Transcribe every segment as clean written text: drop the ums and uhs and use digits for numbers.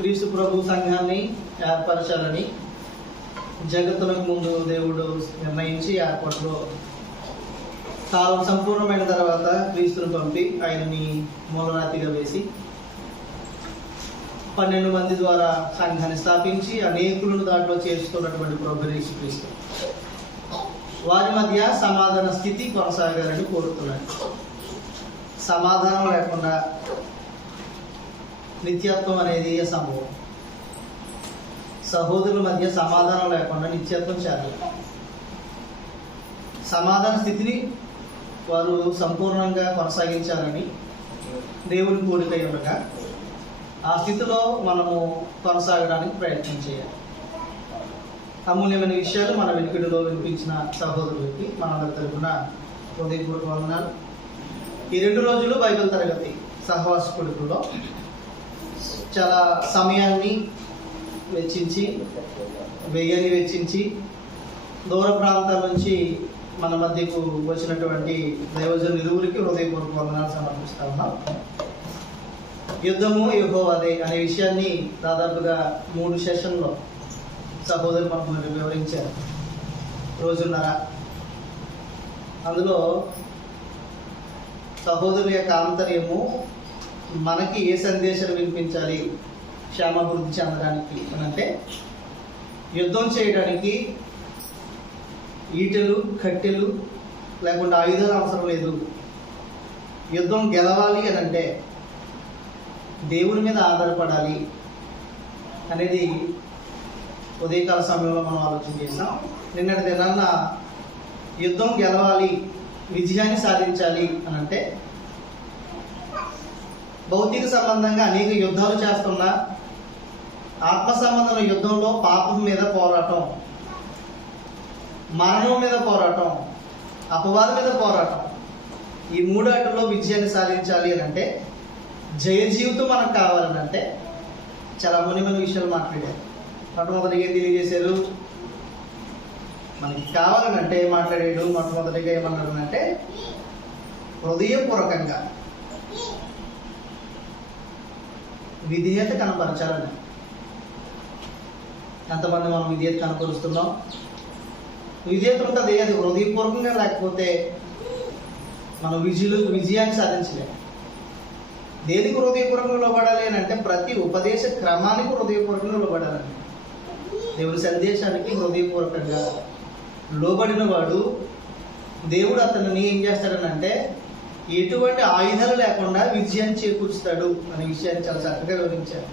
క్రీస్తు ప్రభు సంఘాన్ని ఏర్పరచాలని జగత్తులకు ముందు దేవుడు నిర్ణయించి ఏర్పాటులో కాలం సంపూర్ణమైన తర్వాత క్రీస్తును పంపి ఆయనని మూలరాతిగా వేసి 12 మంది ద్వారా సంఘాన్ని స్థాపించి అనేకులను దాంట్లో చేస్తున్నటువంటి ప్రభు యేసుక్రీస్తు వారి మధ్య సమాధాన స్థితి కొనసాగాలని కోరుతున్నాను. సమాధానం లేకుండా నిత్యత్వం అనేది అసంభవం. సహోదరుల మధ్య సమాధానం లేకుండా నిత్యత్వం చేయాలి. సమాధాన స్థితిని వారు సంపూర్ణంగా కొనసాగించాలని దేవుని కోరిక ఉండగా ఆ స్థితిలో మనము కొనసాగడానికి ప్రయత్నం చేయాలి. అమూల్యమైన విషయాలు మన వెనుకడిలో వినిపించిన సహోదరులకి మనందరి తరపున హృదయపూర్వక వందనాలు. ఈ 2 రోజులు బైబిల్ తరగతి సహవాస కొడుకుల్లో చాలా సమయాన్ని వెచ్చించి దూర ప్రాంతాల నుంచి మన మధ్యకు వచ్చినటువంటి దైవజనులు ఇరువురికి హృదయపూర్వక వందనాలు సమర్పిస్తా ఉన్నాం. యుద్ధము యెహోవాదే అనే విషయాన్ని దాదాపుగా 3 సెషన్లో సహోదరు మనకు వివరించారు. రోజున్నర అందులో సహోదరు యొక్క ఆంతర్యము మనకి ఏ సందేశాలు వినిపించాలి క్షేమాభివృద్ధి చెందడానికి అంటే యుద్ధం చేయడానికి ఈటెలు కట్టెలు లేకుండా ఆయుధాలు అవసరం లేదు. యుద్ధం గెలవాలి అని అంటే దేవుని మీద ఆధారపడాలి అనేది ఉదయకాల సమయంలో మనం ఆలోచన చేసాం. నిన్నటి దినాన్న యుద్ధం గెలవాలి విజయాన్ని సాధించాలి అని అంటే భౌతిక సంబంధంగా అనేక యుద్ధాలు చేస్తున్నా ఆత్మ సంబంధమైన యుద్ధంలో పాపం మీద పోరాటం, మరణం మీద పోరాటం, అపవాదం మీద పోరాటం, ఈ 3 ఆటల్లో విజయాన్ని సాధించాలి అని అంటే జయ జీవితం మనకు కావాలని అంటే చాలా అమూల్యమైన విషయాలు మాట్లాడారు. మొట్టమొదటిగా ఏం తెలియజేశారు? మనకి కావాలనంటే మాట్లాడాడు. మొట్టమొదటిగా ఏమన్నాడు అంటే హృదయపూర్వకంగా విధేయత కనపరచాలని. ఎంతమంది మనం విధేయత కనపరుస్తున్నాం? విధేయత ఉంటుంది, అది హృదయపూర్వకంగా లేకపోతే మనం విజయాన్ని సాధించలేము. దేనికి హృదయపూర్వకంగా లోబడాలి అని అంటే ప్రతి ఉపదేశ క్రమానికి హృదయపూర్వకంగా లోబడాలని. దేవుని సందేశానికి హృదయపూర్వకంగా లోబడిన వాడు దేవుడు అతన్ని ఏం చేస్తాడని అంటే ఎటువంటి ఆయుధాలు లేకుండా విజయాన్ని చేకూరుస్తాడు అనే విషయాన్ని చాలా చక్కగా వివరించారు.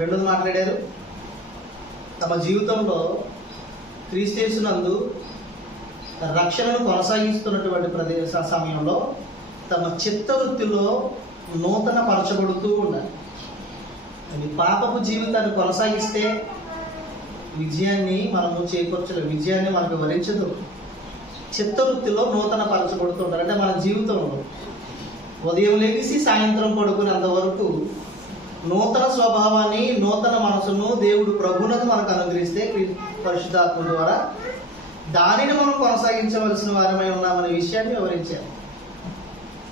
2 మాట్లాడారు. తమ జీవితంలో క్రీస్తు యేసునందు రక్షణను కొనసాగిస్తున్నటువంటి సమయంలో తమ చిత్తవృత్తిలో నూతన పరచబడుతూ ఉండాలి. అది పాపపు జీవితాన్ని కొనసాగిస్తే విజయాన్ని మనము చేకూర్చలేము, విజయాన్ని మనకు వివరించదు. చిత్తవృత్తిలో నూతన పరచబడుతుంటారు అంటే మన జీవితంలో ఉదయం లేచి సాయంత్రం పడుకునేంత వరకు నూతన స్వభావాన్ని, నూతన మనసును దేవుడు ప్రభువునకు మనకు అనుగ్రహిస్తే పరిశుద్ధాత్మ ద్వారా దానిని మనం కొనసాగించవలసిన వారమై ఉన్నామనే విషయాన్ని వివరించారు.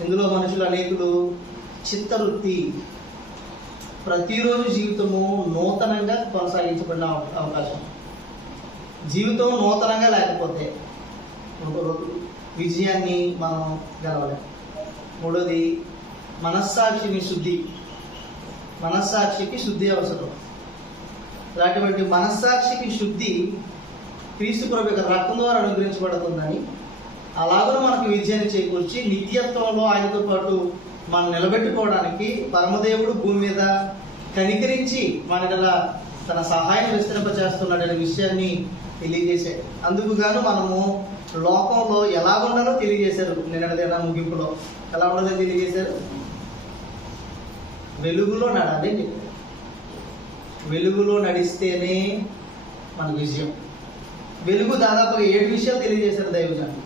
ఇందులో మనుషులు అనేకులు చిత్తవృత్తి ప్రతిరోజు జీవితము నూతనంగా కొనసాగించబడిన అవకాశం. జీవితం నూతనంగా లేకపోతే విజయాన్ని మనం గెలవలేము. 3వది మనస్సాక్షికి శుద్ధి అవసరం. అటువంటి మనస్సాక్షికి శుద్ధి క్రీస్తు ప్రభు యొక్క రక్తం ద్వారా అనుగ్రహించబడుతుందని, అలాగే మనకు విజయాన్ని చేకూర్చి నిత్యత్వంలో ఆయనతో పాటు మనం నిలబెట్టుకోవడానికి పరమదేవుడు భూమి మీద కనికరించి మనలా తన సహాయం విస్తరింపచేస్తున్నాడనే విషయాన్ని తెలియజేశాడు. అందుకు గాను మనము లోకంలో ఎలా ఉండాలో తెలియజేశారు. నిన్నటిదైనా ముగింపులో ఎలా ఉండాలో తెలియజేశారు. వెలుగులో నడాలి. వెలుగులో నడిస్తేనే మన విజయం. వెలుగు దాదాపుగా 7 విషయాలు తెలియజేశారు దైవజనులు.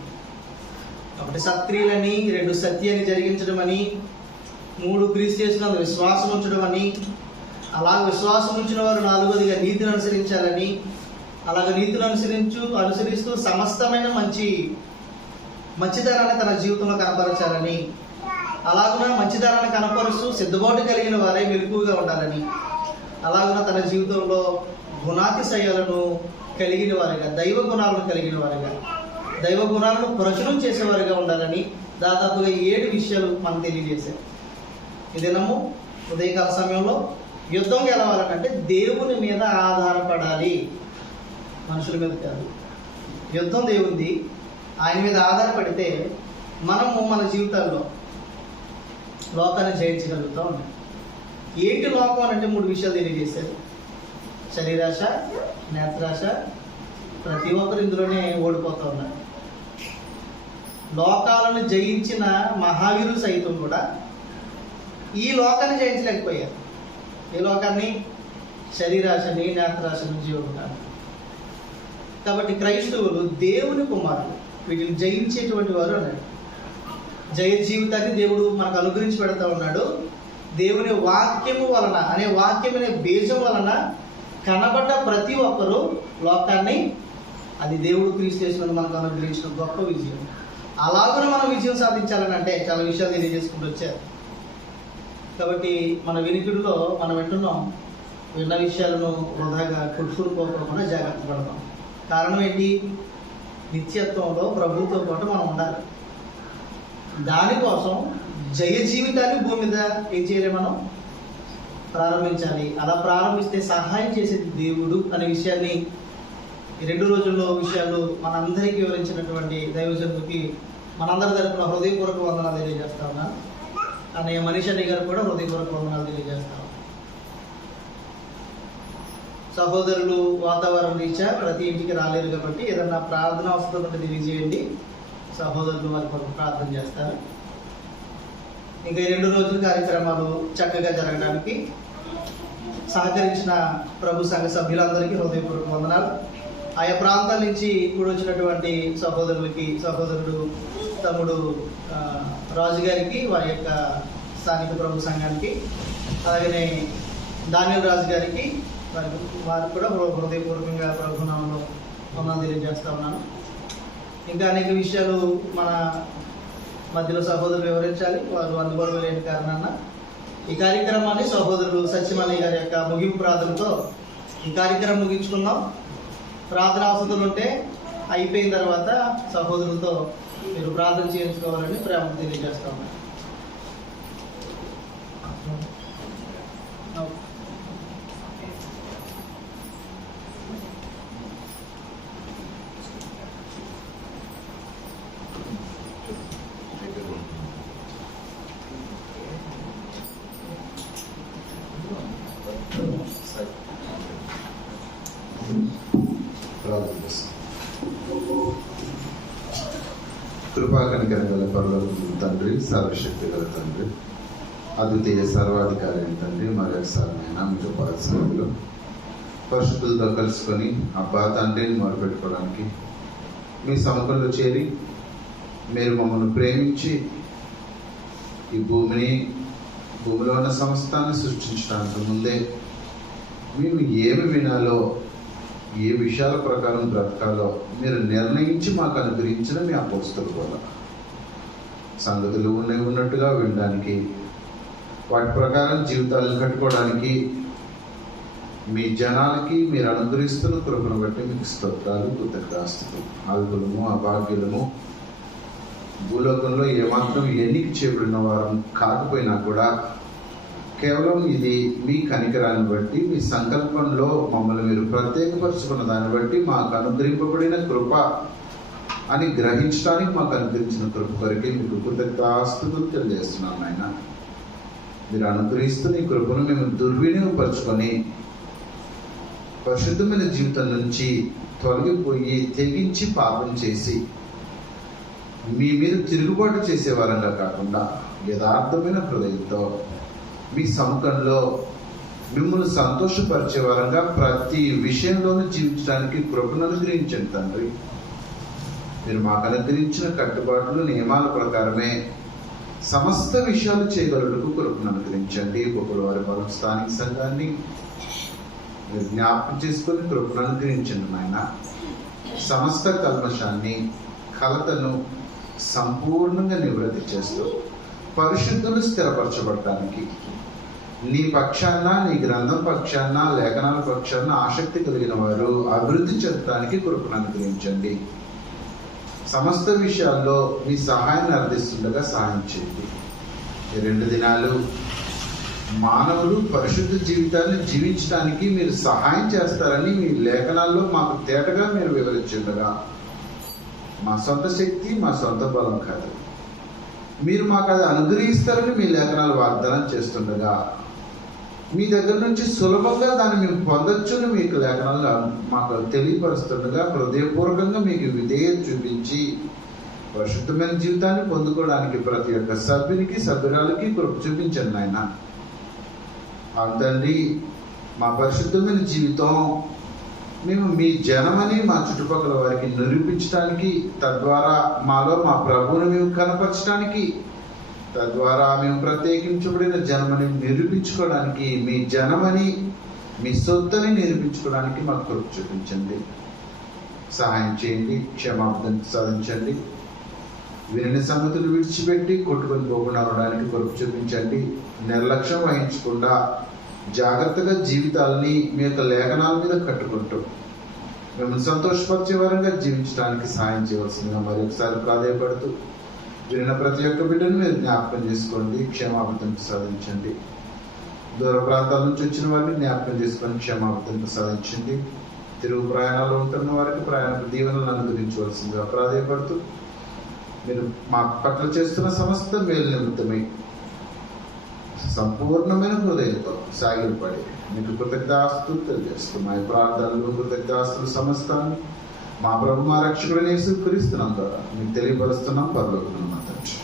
1 సత్క్రియలని, 2 సత్యాన్ని జరిగించడం అని, 3 క్రీస్తు యేసునందు విశ్వాసం ఉంచడం అని, అలాగే విశ్వాసం ఉంచిన వారు 4వదిగా నీతిని అనుసరించాలని, అలాగే నీతిని అనుసరిస్తూ సమస్తమైన మంచితనాన్ని తన జీవితంలో కనపరచాలని, అలాగే మంచితనాన్ని కనపరుస్తూ సిద్ధపాటు కలిగిన వారే మెలకువగా ఉండాలని, అలాగే తన జీవితంలో గుణాతిశయాలను కలిగిన వారిగా, దైవ గుణాలను కలిగిన వారిగా, దైవ గుణాలను ప్రచురం చేసేవారిగా ఉండాలని దాదాపుగా 7 విషయాలు మనకు తెలియజేశారు. ఈ దినము ఉదయకాల సమయంలో యుద్ధం గెలవాలంటే దేవుని మీద ఆధారపడాలి, మనుషుల మీద కాదు. యుద్ధం దేవుంది, ఆయన మీద ఆధారపడితే మనము మన జీవితాల్లో లోకాన్ని జయించగలుగుతూ ఉన్నాం. ఏంటి లోకం అని అంటే 3 విషయాలు తెలియజేశారు. శరీరాశ, నేత్రాశ, ప్రతి ఒక్కరు ఇందులోనే ఓడిపోతూ ఉన్నారు. లోకాలను జయించిన మహావీరులు సైతం కూడా ఈ లోకాన్ని జయించలేకపోయారు. ఈ లోకాన్ని, శరీరాశని, నేత్రాశని జీవితాన్ని. కాబట్టి క్రైస్తవులు దేవుని కుమారులు, వీటిని జయించేటువంటి వారు అన్నాడు. జయ జీవితాన్ని దేవుడు మనకు అనుగ్రహించి పెడతా ఉన్నాడు. దేవుని వాక్యము వలన అనే వాక్యం అనే బీజం వలన కనబడ్డ ప్రతి ఒక్కరూ లోకాన్ని, అది దేవుడు క్రీస్తు యేసునందు మనకు అనుగ్రహించిన గొప్ప విజయం. అలాగనే మనం విజయం సాధించాలని అంటే చాలా విషయాలు తెలియజేసుకుంటూ వచ్చారు. కాబట్టి మన వినికిడిలో మనం విన్న విషయాలను వృధాగా కుట్టుకుపోకుండా జాగ్రత్త పడతాం. కారణం ఏంటి? నిత్యత్వంలో ప్రభుత్వం పాటు మనం ఉండాలి. దానికోసం జయ జీవితాన్ని భూమి మీద ఏం చేయాలి? మనం ప్రారంభించాలి. అలా ప్రారంభిస్తే సహాయం చేసేది దేవుడు అనే విషయాన్ని ఈ 2 రోజుల్లో విషయాలు మనందరికీ వివరించినటువంటి దైవజనుడికి మనందరి తరపున హృదయపూర్వక వందనాలు తెలియజేస్తా ఉన్నాను. అన్నయ్య మనీష్ అన్నయ్య గారు కూడా హృదయపూర్వక వందనాలు తెలియజేస్తాం. సహోదరులు వాతావరణం రీత్యా ప్రతి ఇంటికి రాలేరు కాబట్టి ఏదన్నా ప్రార్థన అవసరం ఉంటే తెలియజేయండి. సహోదరులు వారి కొరకు ప్రార్థన చేస్తారు. ఇంకా ఈ 2 రోజుల కార్యక్రమాలు చక్కగా జరగడానికి సహకరించిన ప్రభు సంఘ సభ్యులందరికీ హృదయపూర్వక వందనాలు. ఆయా ప్రాంతాల నుంచి ఇప్పుడు వచ్చినటువంటి సహోదరులకి, సహోదరుడు తమ్ముడు రాజు గారికి, వారి యొక్క స్థానిక ప్రభు సంఘానికి, అలాగనే దానియల్ రాజు గారికి, వారికి కూడా హృదయపూర్వకంగా ప్రభునామంలో వందనాలు తెలియజేస్తా ఉన్నాను. ఇంకా అనేక విషయాలు మన మధ్యలో సహోదరులు వివరించాలి, వారు అందుబాటులో లేని కారణాన ఈ కార్యక్రమాన్ని సహోదరులు సత్యమణి గారి యొక్క ముగింపు ప్రార్థనతో ఈ కార్యక్రమం ముగించుకుందాం. ప్రార్థన అవసరం ఉంటే అయిపోయిన తర్వాత సహోదరులతో మీరు ప్రార్థన చేయించుకోవాలని ప్రేమను తెలియజేస్తా ఉన్నాను. కృపా కనికరం గల పరలోకపు తండ్రి, సర్వశక్తి గల తండ్రి, అద్వితీయ సర్వాధికారి తండ్రి, మరొకసారినైనా మీకు పాదసన్నిధిలో పరిశుద్ధులతో కలుసుకొని అబ్బా తండ్రిని మొదలుపెట్టుకోవడానికి మీ సముఖంలో చేరి మీరు మమ్మల్ని ప్రేమించి ఈ భూమిలో ఉన్న సమస్తాన్ని సృష్టించడానికి ముందే మేము ఏమి వినాలో, ఏ విషయాల ప్రకారం బ్రతకాలో మీరు నిర్ణయించి మాకు అనుగ్రహించిన మీ అపోస్తలు కూడా సంగతులు ఉన్నట్టుగా వినడానికి, వాటి ప్రకారం జీవితాలను కట్టుకోవడానికి మీ జనాలకి మీరు అనుగ్రహిస్తున్న కృపను బట్టి మీకు స్తోత్రాలు, కృతజ్ఞతాస్తుతులు. అల్పులము, అభాగ్యులము, భూలోకంలో ఏమాత్రం ఎన్నిక చేయబడిన వారం కాకపోయినా కూడా కేవలం ఇది మీ కనికరాన్ని బట్టి, మీ సంకల్పంలో మమ్మల్ని మీరు ప్రత్యేకపరుచుకున్న దాన్ని బట్టి మాకు అనుగ్రహింపబడిన కృప అని గ్రహించడానికి మాకు అనుగ్రహించిన కృప కొరకే మీకు కృతజ్ఞతాస్తుతులు తెలియజేస్తున్నాం. ఆయన మీరు అనుగ్రహిస్తున్న ఈ కృపను మేము దుర్వినియోగపరుచుకొని పరిశుద్ధమైన జీవితం నుంచి తొలగిపోయి తెగించి పాపం చేసి మీ మీద తిరుగుబాటు చేసే వారంగా కాకుండా యథార్థమైన హృదయంతో మీ సముఖంలో మిమ్మల్ని సంతోషపరిచే వారంగా ప్రతి విషయంలోనూ జీవించడానికి కృపను అనుగ్రహించండి తండ్రి. మీరు మాకు అనుగ్రహించిన కట్టుబాట్లు, నియమాల ప్రకారమే సమస్త విషయాలు చేయగలటకు కృపను అనుగ్రహించండి. వారి మరొక స్థానిక సంఘాన్ని మీరు జ్ఞాపకం చేసుకొని కృపను అనుగ్రహించండి నాయన. సమస్త కల్మషాన్ని, కలతను సంపూర్ణంగా నివృత్తి చేస్తూ పరిశుద్ధులు స్థిరపరచబడటానికి నీ పక్షాన, నీ గ్రంథం పక్షాన, లేఖనాల పక్షాన ఆసక్తి కలిగిన వారు అభివృద్ధి చెందడానికి కృపను అనుగ్రహించండి. సమస్త విషయాల్లో మీ సహాయాన్ని అర్థిస్తుండగా సహాయం చేయండి. ఈ 2 దినాలు మానవులు పరిశుద్ధ జీవితాన్ని జీవించడానికి మీరు సహాయం చేస్తారని మీ లేఖనాల్లో మాకు తేటగా మీరు వివరించుండగా, మా సొంత శక్తి, మా సొంత బలం కాదు, మీరు మాకు అది అనుగ్రహిస్తారని మీ లేఖనాలు వాగ్దానం చేస్తుండగా, మీ దగ్గర నుంచి సులభంగా దాన్ని మేము పొందొచ్చుని మీకు లేఖనాలు మాకు తెలియపరుస్తుండగా, హృదయపూర్వకంగా మీకు విధేయత చూపించి పరిశుద్ధమైన జీవితాన్ని పొందుకోవడానికి ప్రతి ఒక్క సభ్యునికి, సభ్యురాలకి కృప చూపించండి నాయన. తండ్రి, మా పరిశుద్ధమైన జీవితం మేము మీ జనమని మా చుట్టుపక్కల వారికి నిరూపించడానికి, తద్వారా మాలో మా ప్రభువుని మేము కనపరచడానికి, తద్వారా మేము ప్రత్యేకించబడిన జనమని నిరూపించుకోవడానికి, మీ జనమని, మీ సొత్తని నిరూపించుకోవడానికి మాకు కృప చూపించండి. సహాయం చేయండి, క్షమాపణ సాధించండి. విని సంగతులు విడిచిపెట్టి కొట్టుకొని పోకుండా ఉండడానికి కృప చూపించండి. నిర్లక్ష్యం వహించకుండా జాగ్రత్తగా జీవితాలని మీ యొక్క లేఖనాల మీద కట్టుకుంటూ మిమ్మల్ని సంతోషపరిచే వారంగా జీవించడానికి సహాయం చేయవలసిందిగా మరొకసారి ప్రాధాయపడుతూ, విన్న ప్రతి ఒక్క బిడ్డను మీరు జ్ఞాపకం చేసుకోండి, క్షమాపణ సాధించండి. దూర ప్రాంతాల నుంచి వచ్చిన వారిని జ్ఞాపకం చేసుకొని క్షమాపణ సాధించండి. తిరుగు ప్రయాణాలు ఉంటున్న వారికి ప్రయాణ దీవెనలను అనుగ్రహించవలసిందిగా ప్రాధాయపడుతూ, మీరు మా పట్ల చేస్తున్న సమస్త మేలు నిమిత్తమై సంపూర్ణమైన హృదయంతో సాగిలపడి మీకు కృతజ్ఞతాస్తులు తెలియజేస్తూ, మా ప్రార్థనలు, కృతజ్ఞతాస్తులు సమస్తాన్ని మా ప్రభు, మా రక్షకుడైన యేసుక్రీస్తు నామమున మీకు తెలియపరుస్తున్నాం. పరలోకమందు మా తండ్రి.